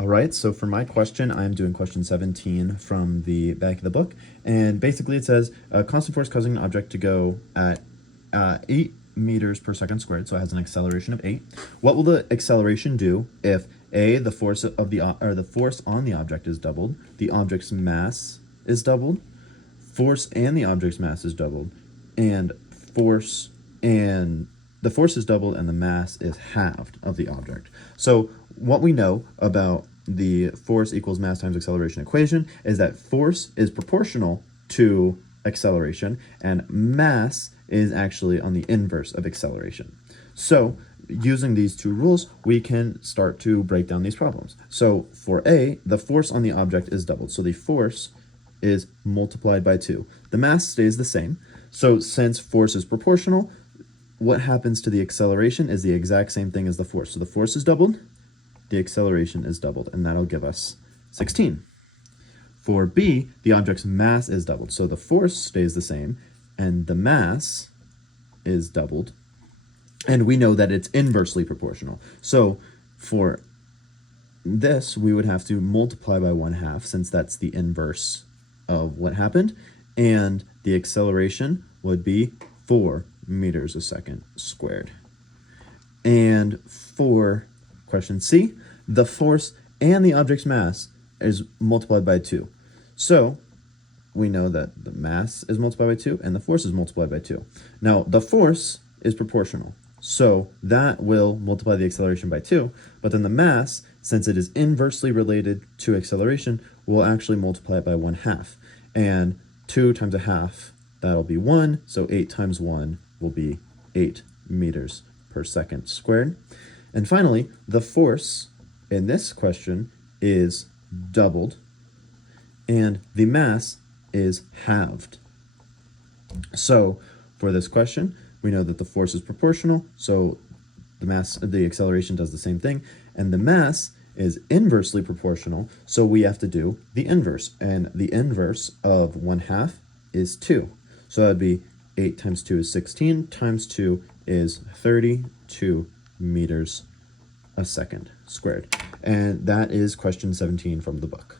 All right, so for my question, I'm doing question 17 from the back of the book. And basically it says a constant force causing an object to go at 8 meters per second squared, so it has an acceleration of 8. What will the acceleration do if A, the force of the force on the object is doubled, the object's mass is doubled, force and the object's mass is doubled, and the force is doubled and the mass is halved of the object. So what we know about the force equals mass times acceleration equation is that force is proportional to acceleration and mass is actually on the inverse of acceleration. So using these two rules, we can start to break down these problems. So for A, the force on the object is doubled. So the force is multiplied by 2. The mass stays the same. So since force is proportional, what happens to the acceleration is the exact same thing as the force. So the force is doubled, the acceleration is doubled, and that'll give us 16. For B, the object's mass is doubled. So the force stays the same, and the mass is doubled. And we know that it's inversely proportional. So for this, we would have to multiply by 1/2, since that's the inverse of what happened. And the acceleration would be 4 meters a second squared. And for question C, the force and the object's mass is multiplied by 2. So we know that the mass is multiplied by 2 and the force is multiplied by 2. Now the force is proportional, so that will multiply the acceleration by 2, but then the mass, since it is inversely related to acceleration, will actually multiply it by 1/2. And 2 times 1/2, that'll be 1, so 8 times 1 will be 8 meters per second squared. And finally, the force in this question is doubled, and the mass is halved. So for this question, we know that the force is proportional, so the acceleration does the same thing, and the mass is inversely proportional, so we have to do the inverse, and the inverse of 1/2 is 2. So that'd be 8 times 2 is 16, times 2 is 32 meters a second squared. And that is question 17 from the book.